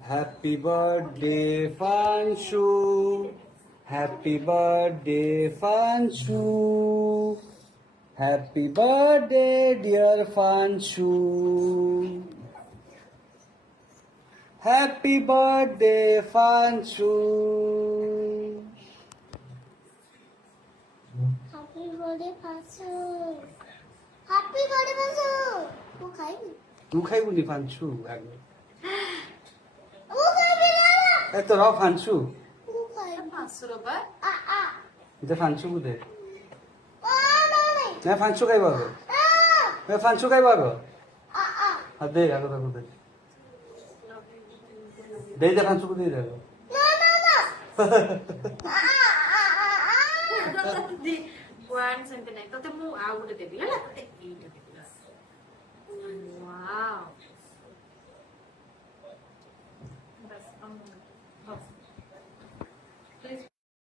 Happy birthday, Fanshu. Happy birthday, Fanshu. Happy birthday, dear Fanshu. Happy birthday, Fanshu. Happy birthday, Pasu. Happy birthday, Pasu. Who খাইবি? তুই খাইবুনি ফানসু একবার Who খাইবি না? এত রাও ফানসু Who খাইবি? পাঁচশো রুপায় এটা ফানসু বুদে নাই। না ফানসু খাইব আগে এ ফানসু খাইব আগে আর দে আগে তাকে দে দে ফানসু দে দে One centimeter. Tapi mu out udah debil lah. Tapi ini debil. Wow.